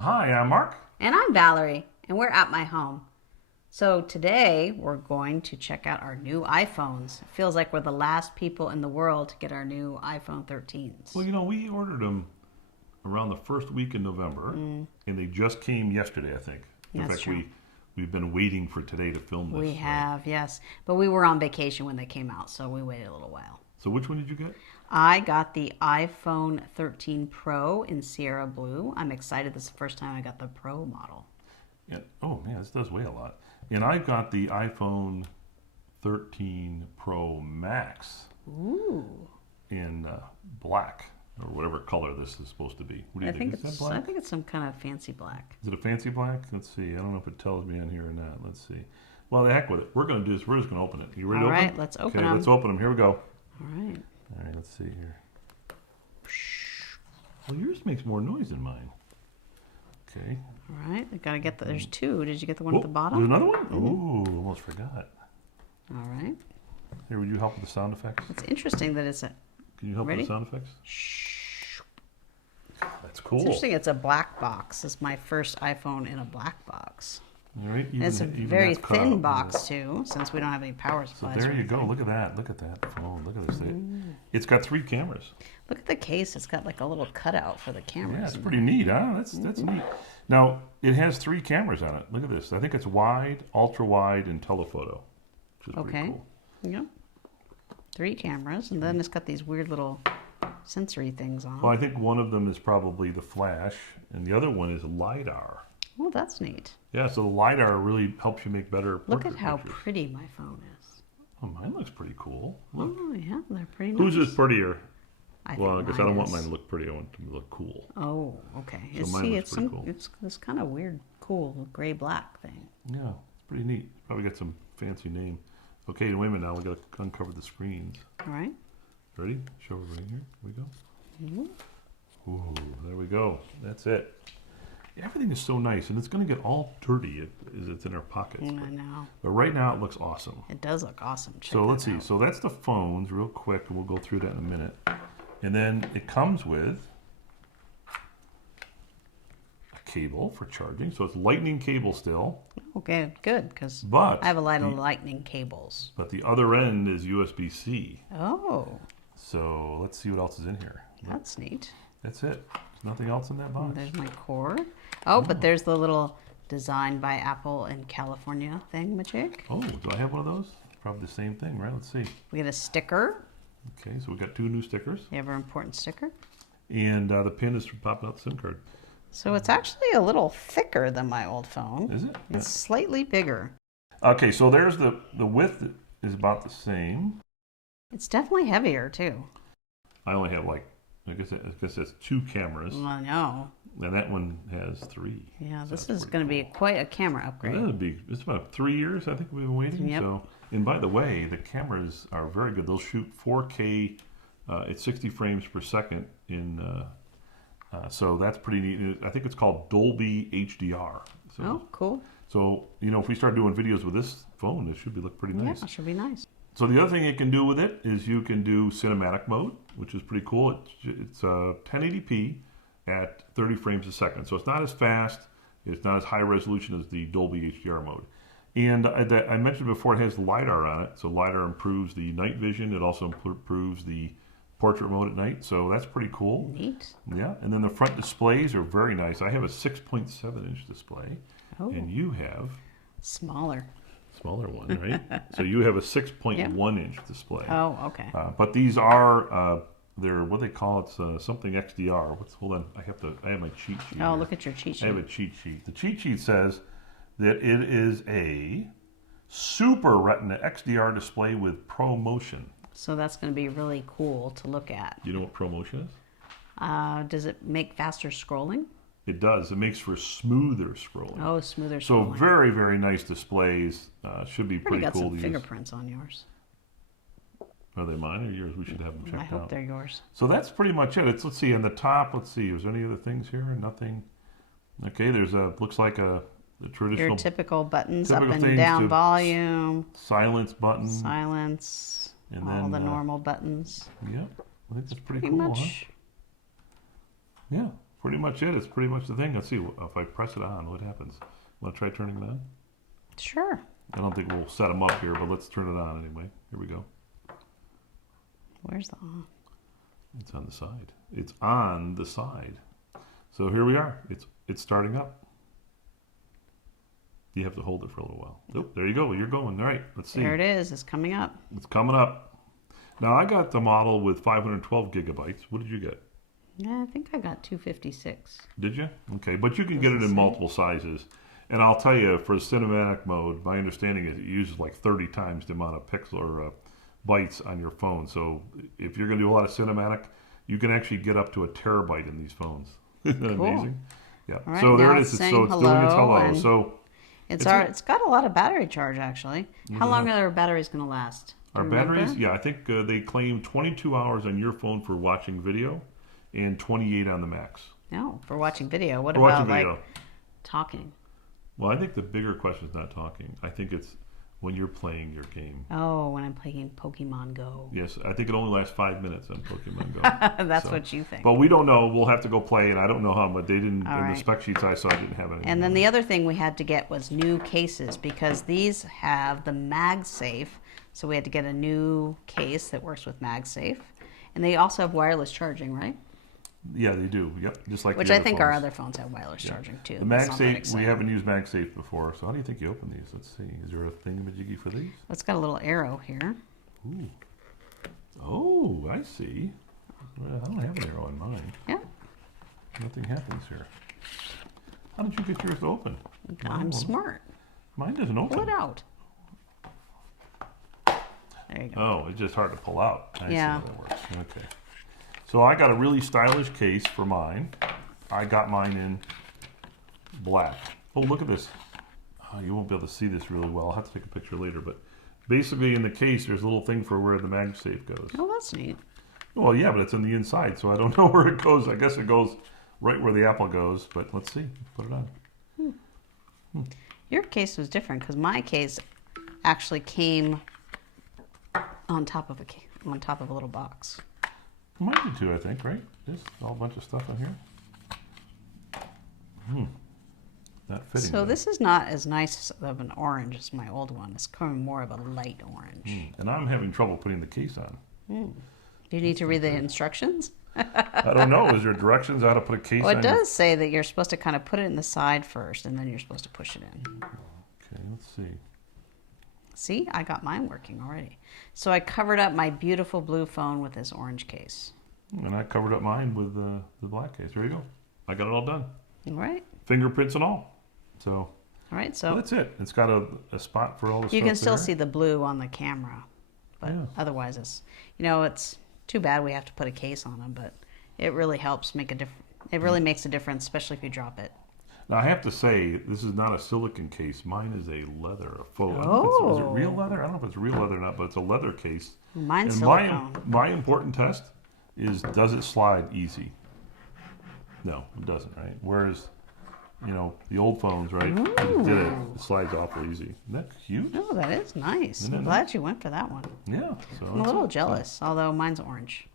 Hi, I'm Mark. And I'm Valerie, and we're at my home. So today we're going to check out our new iPhones. It feels like we're the last people in the world to get our new iPhone 13s. Well, we ordered them around the first week in November, and they just came yesterday, I think. In That's fact, true. we've been waiting for today to film this. We have, yes. But we were on vacation when they came out, so we waited a little while. So which one did you get? I got the iPhone 13 Pro in Sierra Blue. I'm excited. This is the first time I got the Pro model. Yeah. Oh man, this does weigh a lot. And I got the iPhone 13 Pro Max Ooh. in black or whatever color this is supposed to be. What do you think? Is that black? I think it's some kind of fancy black. Is it a fancy black? Let's see. I don't know if it tells me on here or not. Let's see. Well, the heck with it. We're going to do this. We're just going to open it. You ready to open? All right, let's open them. Okay, let's open them. Here we go. All right. All right, let's see here. Well, yours makes more noise than mine. Okay. All right, I gotta get the. There's two. Did you get the one Oh, at the bottom? there's another one? Ooh, almost forgot. All right. Here, would you help with the sound effects? It's interesting that it's a. Can you help Ready? with the sound effects? Shh. That's cool. It's interesting. It's a black box. It's my first iPhone in a black box. All right. And it's a very that's cut thin out. box too, since we don't have any power So supplies. there or you go. anything. Look at that. Look at that phone. Look at this thing. It's got 3 cameras. Look at the case. It's got like a little cutout for the cameras. Yeah, it's pretty neat, huh? That's neat. Now, it has 3 cameras on it. Look at this. I think it's wide, ultra wide, and telephoto, which is pretty cool. Yep. 3 cameras, and then it's got these weird little sensory things on. Well, I think one of them is probably the flash, and the other one is LiDAR. Oh, that's neat. Yeah, so the LiDAR really helps you make better Look portrait at how pictures. pretty my phone is. Oh, mine looks pretty cool. Look. Oh, yeah, they're pretty nice. Whose is prettier? I Well, I think guess I don't want is. mine to look pretty. I want it to look cool. Oh, okay. So mine See, looks it's pretty cool. it's this kind of weird, cool gray black thing. Yeah, it's pretty neat. Probably got some fancy name. Okay, wait a minute now. We got to uncover the screens. All right. Ready? Show everybody here. Here we go. Mm-hmm. Ooh, there we go. That's it. Everything is so nice, and it's going to get all dirty as it's in our pockets. I know. But right now, it looks awesome. It does look awesome. Check So let's that see. out. So that's the phones, real quick, and we'll go through that in a minute. And then it comes with a cable for charging. So it's lightning cable still, Okay, good, because but I have a lot of lightning cables. the other end is USB-C. Oh, So let's see what else is in here. that's neat. That's it. There's nothing else in that And box. there's my cord. Oh, but there's the little designed by Apple in California thing, Majik. Oh, do I have one of those? Probably the same thing, right? Let's see. We get a sticker. Okay, so we got 2 new stickers. You have an important sticker. And the pin is for popping out the SIM card. So it's actually a little thicker than my old phone. Is it? It's slightly bigger. Okay, so there's the width is about the same. It's definitely heavier too. I only have I guess that's 2 cameras, I know. and that one has 3. Yeah, So this that's is pretty going to be quite a camera Well, upgrade. that'd be. It's about 3 years. I think we've been waiting. Yep. So, and by the way, the cameras are very good. They'll shoot 4K at 60 frames per second so that's pretty neat. I think it's called Dolby HDR. So, Oh, cool. So if we start doing videos with this phone, it should look pretty nice. Yeah, should be nice. So the other thing you can do with it is you can do cinematic mode, which is pretty cool. It's 1080p at 30 frames a second. So it's not as fast. It's not as high resolution as the Dolby HDR mode. And I mentioned before, it has LiDAR on it. So LiDAR improves the night vision. It also improves the portrait mode at night. So that's pretty cool. Neat. Yeah. And then the front displays are very nice. I have a 6.7-inch display. Oh, And you have smaller. smaller one, right? So you have a 6.1-inch display. Oh, okay. But these are they're what they call it something XDR. Hold on, I have my cheat sheet. Oh, here. look at your cheat sheet. I have a cheat sheet. The cheat sheet says that it is a Super Retina XDR display with ProMotion. So that's going to be really cool to look at. Do you know what ProMotion is? Does it make faster scrolling? It does. It makes for smoother scrolling. Oh, smoother So scrolling. very, very nice displays. Should be Already pretty got cool some to use. fingerprints on yours. Are they mine or yours? We should have them checked I hope out. they're yours. So that's pretty much it. Let's see on the top. Let's see. Is there any other things here? Nothing. Okay. There's looks like the traditional Your typical buttons, typical up and things down to volume, silence button. silence, And all then, the normal buttons. Yeah, I think that's pretty Pretty cool, much. huh? Yeah. pretty much it. It's pretty much the thing. Let's see if I press it on, what happens. Want to try turning it on? Sure. I don't think we'll set them up here, but let's turn it on anyway. Here we go. Where's the on? It's on the side. It's on the side. So here we are. It's starting up. You have to hold it for a little while. Oh, there you go. You're going. All right. Let's see. There it is. It's coming up. It's coming up. Now I got the model with 512 gigabytes. What did you get? Yeah, I think I got 256. Did you? Okay, but you can get it in multiple sizes. And I'll tell you, for cinematic mode, my understanding is it uses like 30 times the amount of pixel or bytes on your phone. So if you're going to do a lot of cinematic, you can actually get up to a terabyte in these phones. Isn't that amazing? Yeah. Right, so there now it it's is. saying So it's doing its hello. and So it's got a lot of battery charge actually. How long are our batteries going to last? Do our you remember? batteries, yeah, I think they claim 22 hours on your phone for watching video, and 28 on the Max. No, for watching video. What For about watching video. like talking? Well, I think the bigger question is not talking. I think it's when you're playing your game. Oh, when I'm playing Pokemon Go. Yes, I think it only lasts 5 minutes on Pokemon Go. That's what you think. But we don't know. We'll have to go play, and I don't know how much. They didn't, All in right. the spec sheets I saw, didn't have anything. And then the other thing we had to get was new cases because these have the MagSafe. So we had to get a new case that works with MagSafe. And they also have wireless charging, right? Yeah, they do. Yep, just like Which the I other think phones. our other phones have wireless charging too. The That's not that MagSafe, we exciting. haven't used MagSafe before. So how do you think you open these? Let's see. Is there a thingamajiggy for these? It's got a little arrow here. Ooh. Oh, I see. Well, I don't have an arrow on mine. Yeah, Nothing happens here. How did you get yours to open? I'm smart. Mine doesn't open. Pull it out. There you go. Oh, it's just hard to pull out. I Yeah. see how that works. Okay. So I got a really stylish case for mine. I got mine in black. Oh, look at this. Oh, you won't be able to see this really well. I'll have to take a picture later. But basically in the case, there's a little thing for where the MagSafe goes. Oh, that's neat. Well, yeah, but it's on the inside, so I don't know where it goes. I guess it goes right where the Apple goes. But let's see. Put it on. Your case was different because my case actually came on top of a little box. Mine did too, I think, right? Just all a bunch of stuff in here. Not fitting. So though. this is not as nice of an orange as my old one. It's coming more of a light orange. And I'm having trouble putting the case on. Do you need to read the instructions? I don't know. Is there directions how to put a case Well, on? it does say that you're supposed to kind of put it in the side first, and then you're supposed to push it in. Okay, let's see. See, I got mine working already. So I covered up my beautiful blue phone with this orange case. And I covered up mine with the black case. There you go. I got it all done. All right. Fingerprints and all. So All right. well, So that's it. It's got a spot for all the stuff you can still there. see the blue on the camera, but Yeah. otherwise it's too bad we have to put a case on them, but it really helps make a difference. It really makes a difference, especially if you drop it. Now I have to say, this is not a silicone case. Mine is a leather, a faux. I don't know if it's, is it real leather? I don't know if it's real leather or not, but it's a leather case. Mine's And silicone. my important test is, does it slide easy? No, it doesn't, right? Whereas, the old phones, right? It did it. It slides awful easy. Isn't that cute? Oh, that is nice. Isn't it I'm glad you went for that one. Yeah. So I'm a that's little it. jealous, although mine's orange.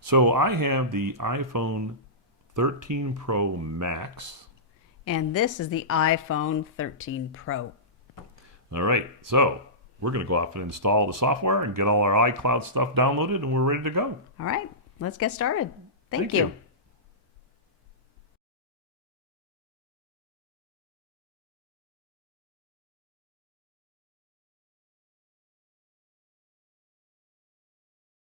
So I have the iPhone 13 Pro Max. And this is the iPhone 13 Pro. All right. So we're going to go off and install the software and get all our iCloud stuff downloaded, and we're ready to go. All right, let's get started. Thank you.